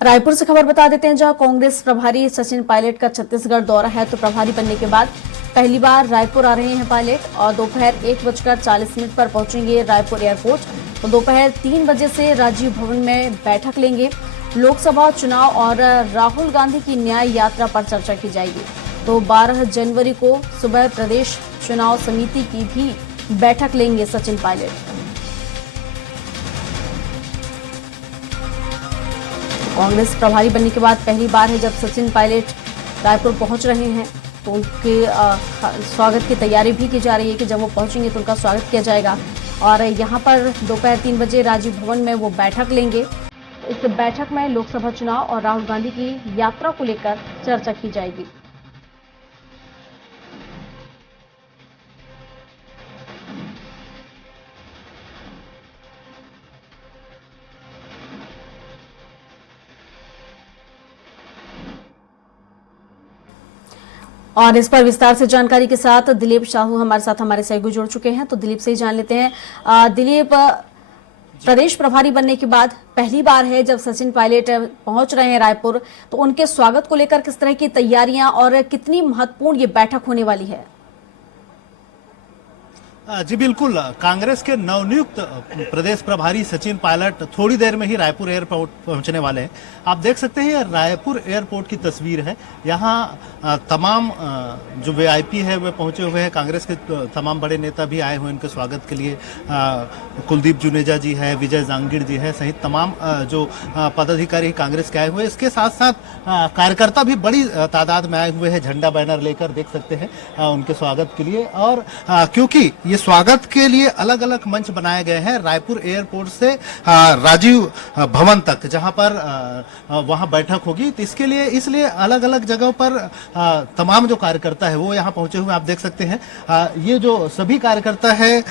रायपुर से खबर बता देते हैं, जहां कांग्रेस प्रभारी सचिन पायलट का छत्तीसगढ़ दौरा है। तो प्रभारी बनने के बाद पहली बार रायपुर आ रहे हैं पायलट और दोपहर 1:40 पर पहुंचेंगे रायपुर एयरपोर्ट। तो दोपहर 3 बजे से राजीव भवन में बैठक लेंगे। लोकसभा चुनाव और राहुल गांधी की न्याय यात्रा पर चर्चा की जाएगी। तो 12 जनवरी को सुबह प्रदेश चुनाव समिति की भी बैठक लेंगे सचिन पायलट। कांग्रेस प्रभारी बनने के बाद पहली बार है जब सचिन पायलट रायपुर पहुंच रहे हैं। तो उनके स्वागत की तैयारी भी की जा रही है कि जब वो पहुंचेंगे तो उनका स्वागत किया जाएगा। और यहां पर दोपहर 3 बजे राजीव भवन में वो बैठक लेंगे। इस बैठक में लोकसभा चुनाव और राहुल गांधी की यात्रा को लेकर चर्चा की जाएगी। और इस पर विस्तार से जानकारी के साथ दिलीप साहू हमारे साथ हमारे सहयोगी जुड़ चुके हैं। तो दिलीप से ही जान लेते हैं। दिलीप, प्रदेश प्रभारी बनने के बाद पहली बार है जब सचिन पायलट पहुंच रहे हैं रायपुर, तो उनके स्वागत को लेकर किस तरह की तैयारियां और कितनी महत्वपूर्ण ये बैठक होने वाली है? जी बिल्कुल, कांग्रेस के नवनियुक्त प्रदेश प्रभारी सचिन पायलट थोड़ी देर में ही रायपुर एयरपोर्ट पहुंचने वाले हैं। आप देख सकते हैं ये रायपुर एयरपोर्ट की तस्वीर है। यहाँ तमाम जो वीआईपी है वे पहुंचे हुए हैं। कांग्रेस के तमाम बड़े नेता भी आए हुए हैं इनके स्वागत के लिए। कुलदीप जुनेजा जी है, विजय जांगीर जी है, सहित तमाम जो पदाधिकारी कांग्रेस के आए हुए हैं। इसके साथ साथ कार्यकर्ता भी बड़ी तादाद में आए हुए हैं, झंडा बैनर लेकर देख सकते हैं उनके स्वागत के लिए। और क्योंकि ये स्वागत के लिए अलग अलग मंच बनाए गए हैं रायपुर एयरपोर्ट से राजीव भवन तक, जहां पर वहां बैठक होगी। तो इसके लिए इसलिए अलग अलग जगहों पर तमाम जो कार्यकर्ता है वो यहां पहुंचे हुए आप देख सकते हैं। ये जो सभी कार्यकर्ता है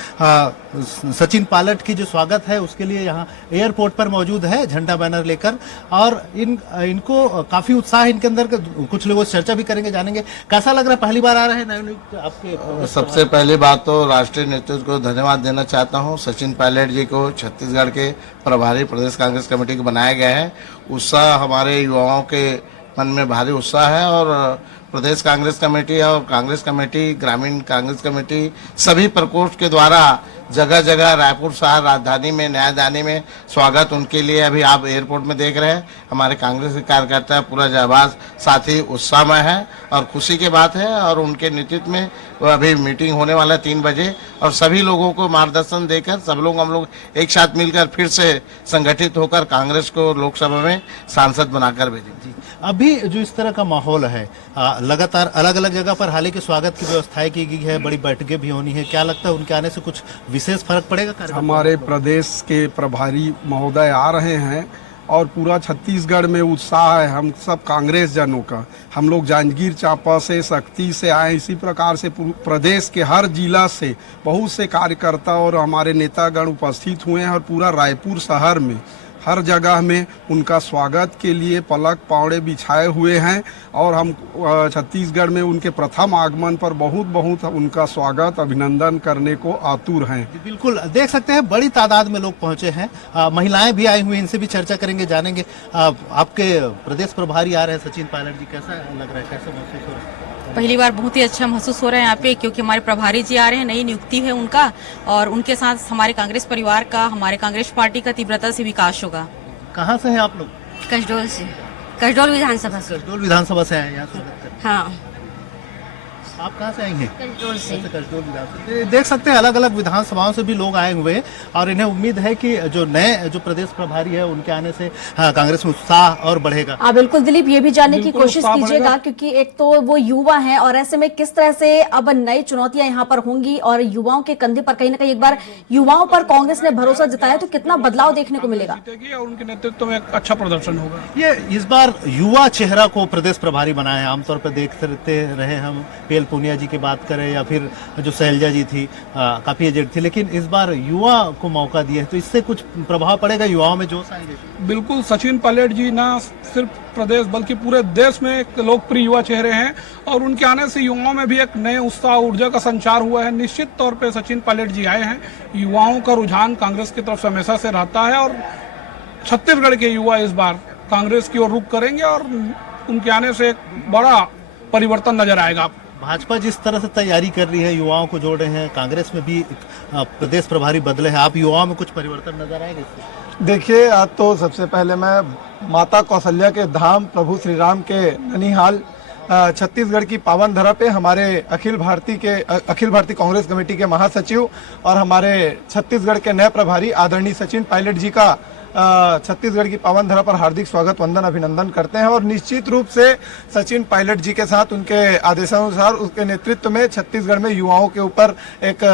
सचिन पायलट की जो स्वागत है उसके लिए यहाँ एयरपोर्ट पर मौजूद है झंडा बैनर लेकर। और इनको काफी उत्साह इनके अंदर। कुछ लोगों से चर्चा भी करेंगे, जानेंगे कैसा लग रहा है, पहली बार आ रहे हैं नवनियुक्त आपके। सबसे पहली बात तो राष्ट्रीय नेतृत्व को धन्यवाद देना चाहता हूं। सचिन पायलट जी को छत्तीसगढ़ के प्रभारी प्रदेश कांग्रेस कमेटी को बनाया गया है। उत्साह हमारे युवाओं के मन में भारी उत्साह है और प्रदेश कांग्रेस कमेटी और कांग्रेस कमेटी, ग्रामीण कांग्रेस कमेटी सभी प्रकोष्ठ के द्वारा जगह जगह रायपुर शहर राजधानी में, न्यायदानी में स्वागत उनके लिए अभी आप एयरपोर्ट में देख रहे हैं। हमारे कांग्रेस के कार्यकर्ता पूरा जाबाज साथी उत्साहमय है और खुशी की बात है। और उनके नेतृत्व में अभी मीटिंग होने वाला है 3 बजे और सभी लोगों को मार्गदर्शन देकर सब लोग हम लोग एक साथ मिलकर फिर से संगठित होकर कांग्रेस को लोकसभा में सांसद बनाकर भेजेंगे। अभी जो इस तरह का माहौल है, लगातार अलग अलग जगह पर हालांकि स्वागत की व्यवस्थाएं की गई है, बड़ी बैठकें भी होनी है। क्या लगता है उनके आने से कुछ विशेष फर्क पड़ेगा? हमारे प्रदेश के प्रभारी महोदय आ रहे हैं और पूरा छत्तीसगढ़ में उत्साह है हम सब कांग्रेस जनों का। हम लोग जांजगीर चांपा से, शक्ति से आए, इसी प्रकार से प्रदेश के हर जिला से बहुत से कार्यकर्ता और हमारे नेतागण उपस्थित हुए हैं और पूरा रायपुर शहर में हर जगह में उनका स्वागत के लिए पलक पावड़े बिछाए हुए हैं। और हम छत्तीसगढ़ में उनके प्रथम आगमन पर बहुत बहुत उनका स्वागत, अभिनंदन करने को आतुर हैं। बिल्कुल देख सकते हैं बड़ी तादाद में लोग पहुंचे हैं। महिलाएं भी आई हुई, इनसे भी चर्चा करेंगे, जानेंगे। आपके प्रदेश प्रभारी आ रहे हैं सचिन पायलट जी, कैसा लग रहा है, कैसा महसूस हो रहा है? पहली बार बहुत ही अच्छा महसूस हो रहा है यहाँ पे, क्योंकि हमारे प्रभारी जी आ रहे हैं, नई नियुक्ति है उनका और उनके साथ हमारे कांग्रेस परिवार का, हमारे कांग्रेस पार्टी का तीव्रता से विकास होगा। कहाँ से हैं आप लोग? कसडोल से, कसडोल विधानसभा से। कसडोल विधानसभा से आए यहाँ स्वागत करने। हाँ, आप कहाँ से आएंगे? कसडोल से। कसडोल विधानसभा। देख सकते हैं अलग अलग विधानसभाओं से भी लोग आए हुए हैं और इन्हें उम्मीद है कि जो नए जो प्रदेश प्रभारी है उनके आने से कांग्रेस में उत्साह और बढ़ेगा। बिल्कुल दिलीप, ये भी जानने की कोशिश कीजिएगा क्योंकि एक तो वो युवा हैं और ऐसे में किस तरह से अब नई चुनौतियां यहाँ पर होंगी और युवाओं के कंधे पर कहीं ना कहीं एक बार युवाओं पर कांग्रेस ने भरोसा जताया तो कितना बदलाव देखने को मिलेगा और उनके नेतृत्व में एक अच्छा प्रदर्शन होगा। ये इस बार युवा चेहरा को प्रदेश प्रभारी बनाया है। आमतौर पर देखते रहे हम, पीएल पूनिया जी की बात करें या फिर जो शैलजा जी थी, काफी एजेड थी, लेकिन इस बार युवा को मौका दिया है। तो इससे कुछ प्रभाव पड़ेगा, युवाओं में जोश आएंगे? बिल्कुल, सचिन पायलट जी ना सिर्फ प्रदेश बल्कि पूरे देश में एक लोकप्रिय युवा चेहरे हैं और उनके आने से युवाओं में भी एक नए उत्साह, ऊर्जा का संचार हुआ है। निश्चित तौर पे सचिन पायलट जी आए हैं, युवाओं का रुझान कांग्रेस की तरफ से हमेशा से रहता है और छत्तीसगढ़ के युवा इस बार कांग्रेस की ओर रुख करेंगे और उनके आने से एक बड़ा परिवर्तन नजर आएगा। भाजपा जिस तरह से तैयारी कर रही है, युवाओं को जोड़ रहे हैं, कांग्रेस में भी प्रदेश प्रभारी बदले हैं, आप युवाओं में कुछ परिवर्तन नजर आएंगे इससे? देखिए, आज तो सबसे पहले मैं माता कौशल्या के धाम प्रभु श्री राम के ननिहाल छत्तीसगढ़ की पावन धरा पे हमारे अखिल भारतीय कांग्रेस कमेटी के महासचिव और हमारे छत्तीसगढ़ के नए प्रभारी आदरणीय सचिन पायलट जी का छत्तीसगढ़ की पावन धरा पर हार्दिक स्वागत वंदन अभिनंदन करते हैं। और निश्चित रूप से सचिन पायलट जी के साथ उनके आदेशानुसार उसके नेतृत्व में छत्तीसगढ़ में युवाओं के ऊपर एक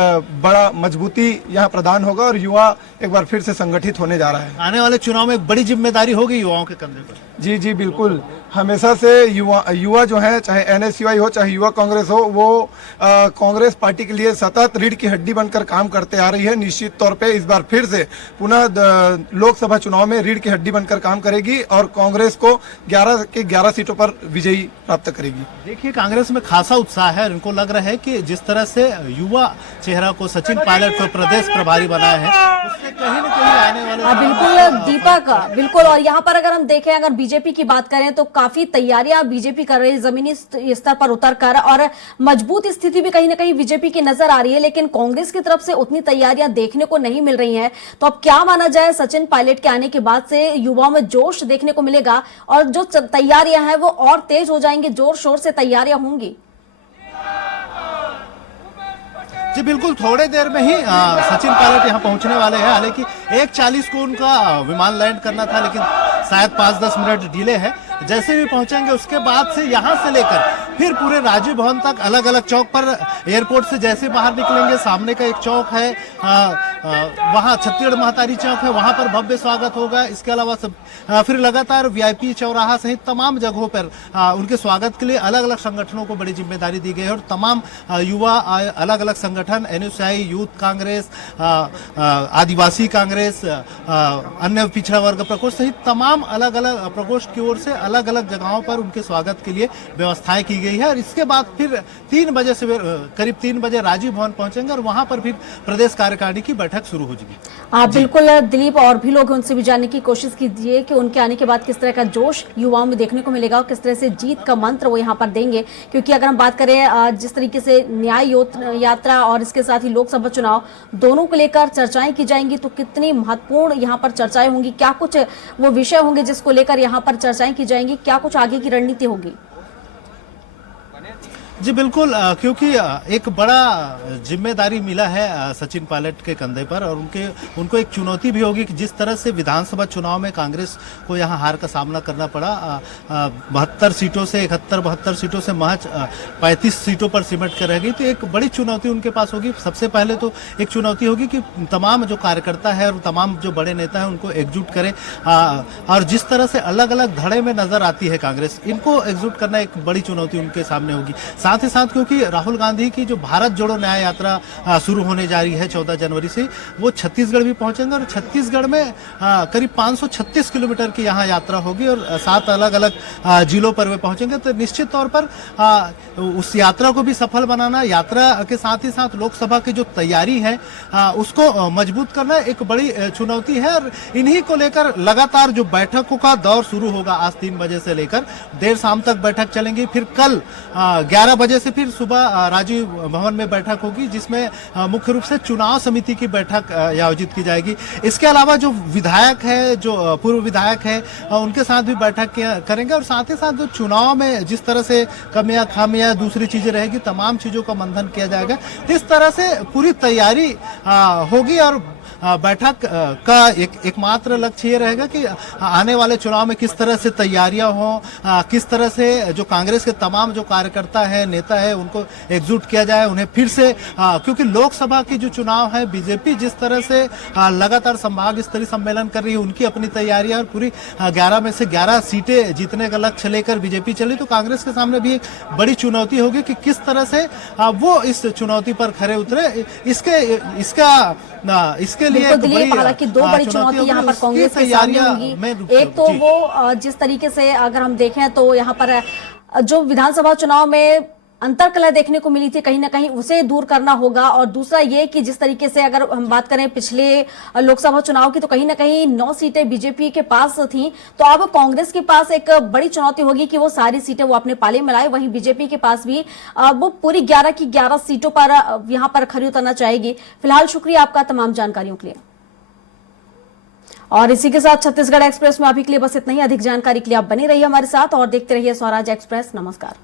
बड़ा मजबूती यहाँ प्रदान होगा और युवा एक बार फिर से संगठित होने जा रहा है। आने वाले चुनाव में एक बड़ी जिम्मेदारी होगी युवाओं के कंधे पर। जी जी बिल्कुल, हमेशा से युवा जो है, चाहे एनएसयूआई हो चाहे युवा कांग्रेस हो, वो कांग्रेस पार्टी के लिए सतत रीढ़ की हड्डी बनकर काम करते आ रही है। निश्चित तौर पे इस बार फिर से पुनः लोकसभा चुनाव में रीढ़ की हड्डी बनकर काम करेगी और कांग्रेस को 11 के 11 सीटों पर विजयी प्राप्त करेगी। देखिए, कांग्रेस में खासा उत्साह है। इनको लग रहा है कि जिस तरह से युवा चेहरा को सचिन पायलट को प्रदेश प्रभारी बनाया है, उससे कहीं न कहीं आने वाले बिल्कुल दीपक, बिल्कुल। और यहाँ पर अगर हम देखें, अगर बीजेपी की बात करें तो काफी तैयारियां बीजेपी कर रही है जमीनी स्तर पर उतरकर, और मजबूत स्थिति भी कहीं ना कहीं बीजेपी की नजर आ रही है, लेकिन कांग्रेस की तरफ से उतनी तैयारियां देखने को नहीं मिल रही हैं। तो अब क्या माना जाए, सचिन पायलट के आने के बाद से युवाओं में जोश देखने को मिलेगा और जो तैयारियां हैं वो और तेज हो जाएंगी, जोर शोर से तैयारियां होंगी? जी बिल्कुल, थोड़े देर में ही सचिन पायलट यहाँ पहुंचने वाले हैं। हालांकि 1:40 को उनका विमान लैंड करना था, लेकिन शायद 5-10 मिनट डिले है। जैसे भी पहुंचेंगे उसके बाद से यहाँ से लेकर फिर पूरे राजीव भवन तक अलग अलग चौक पर, एयरपोर्ट से जैसे बाहर निकलेंगे सामने का एक चौक है, वहाँ छत्तीसगढ़ महतारी चौक है, वहां पर भव्य स्वागत होगा। इसके अलावा फिर लगातार वीआईपी चौराहा सहित तमाम जगहों पर उनके स्वागत के लिए अलग अलग संगठनों को बड़ी जिम्मेदारी दी गई है और तमाम युवा अलग अलग संगठन, एनएसयूआई, यूथ कांग्रेस, आदिवासी कांग्रेस, अन्य पिछड़ा वर्ग प्रकोष्ठ सहित तमाम अलग अलग प्रकोष्ठ की ओर से अलग अलग जगहों पर उनके स्वागत के लिए व्यवस्थाएं की गई है। और इसके बाद फिर 3 बजे से करीब 3 बजे राजीव भवन पहुंचेंगे और वहां पर फिर प्रदेश कार्यकारिणी की बैठक शुरू हो जाएगी। आप बिल्कुल दिलीप, और भी लोग उनसे भी जानने की कोशिश कीजिए कि उनके आने के बाद किस तरह का जोश युवाओं में देखने को मिलेगा और किस तरह से जीत का मंत्र वो यहाँ पर देंगे। क्योंकि अगर हम बात करें जिस तरीके से न्याय यात्रा और इसके साथ ही लोकसभा चुनाव दोनों को लेकर चर्चाएं की जाएंगी, तो कितनी महत्वपूर्ण यहाँ पर चर्चाएं होंगी, क्या कुछ वो विषय होंगे जिसको लेकर यहाँ पर चर्चाएं की जाएंगी, क्या कुछ आगे की रणनीति होगी? जी बिल्कुल, क्योंकि एक बड़ा जिम्मेदारी मिला है सचिन पायलट के कंधे पर और उनको एक चुनौती भी होगी कि जिस तरह से विधानसभा चुनाव में कांग्रेस को यहाँ हार का सामना करना पड़ा, 72 सीटों से 71-72 सीटों से महज 35 सीटों पर सिमट कर रह गई। तो एक बड़ी चुनौती उनके पास होगी। सबसे पहले तो एक चुनौती होगी कि तमाम जो कार्यकर्ता है और तमाम जो बड़े नेता हैं उनको एकजुट करें, और जिस तरह से अलग अलग धड़े में नजर आती है कांग्रेस, इनको एकजुट करना एक बड़ी चुनौती उनके सामने होगी। साथ ही साथ क्योंकि राहुल गांधी की जो भारत जोड़ो न्याय यात्रा शुरू होने जा रही है 14 जनवरी से, वो छत्तीसगढ़ भी पहुंचेंगे और छत्तीसगढ़ में करीब 536 किलोमीटर की यहाँ यात्रा होगी और 7 अलग अलग जिलों पर वे पहुंचेंगे। तो निश्चित तौर पर उस यात्रा को भी सफल बनाना, यात्रा के साथ ही साथ लोकसभा की जो तैयारी है उसको मजबूत करना एक बड़ी चुनौती है। और इन्हीं को लेकर लगातार जो बैठकों का दौर शुरू होगा आज 3 बजे से लेकर देर शाम तक बैठक चलेंगी। फिर कल 11 बजे से फिर सुबह राजीव भवन में बैठक होगी, जिसमें मुख्य रूप से चुनाव समिति की बैठक आयोजित की जाएगी। इसके अलावा जो विधायक है, जो पूर्व विधायक है, उनके साथ भी बैठक करेंगे और साथ ही साथ जो चुनाव में जिस तरह से कमियां खामियां दूसरी चीजें रहेगी, तमाम चीजों का मंथन किया जाएगा। इस तरह से पूरी तैयारी होगी और बैठक का एकमात्र लक्ष्य ये रहेगा कि आने वाले चुनाव में किस तरह से तैयारियां हों, किस तरह से जो कांग्रेस के तमाम जो कार्यकर्ता है, नेता है, उनको एकजुट किया जाए, उन्हें फिर से क्योंकि लोकसभा की जो चुनाव है, बीजेपी जिस तरह से लगातार संभाग स्तरीय सम्मेलन कर रही है, उनकी अपनी तैयारी है और पूरी 11 में से 11 सीटें जीतने का लक्ष्य लेकर बीजेपी चली, तो कांग्रेस के सामने भी एक बड़ी चुनौती होगी कि किस तरह से वो इस चुनौती पर खरे उतरे। इसके लिए हालांकि 2 बड़ी चुनौती यहाँ पर कांग्रेस के सामने होगी। एक तो वो जिस तरीके से अगर हम देखें तो यहाँ पर जो विधानसभा चुनाव में अंतरकलह देखने को मिली थी, कहीं ना कहीं उसे दूर करना होगा। और दूसरा ये कि जिस तरीके से अगर हम बात करें पिछले लोकसभा चुनाव की, तो कहीं ना कहीं 9 सीटें बीजेपी के पास थीं, तो अब कांग्रेस के पास एक बड़ी चुनौती होगी कि वो सारी सीटें वो अपने पाले में लाए। वहीं बीजेपी के पास भी वो पूरी 11 की 11 सीटों पर यहां पर खरी उतरना चाहेगी। फिलहाल शुक्रिया आपका तमाम जानकारियों के लिए। और इसी के साथ छत्तीसगढ़ एक्सप्रेस में अभी के लिए बस इतना ही। अधिक जानकारी के लिए आप बने रहिए हमारे साथ और देखते रहिए स्वराज एक्सप्रेस। नमस्कार।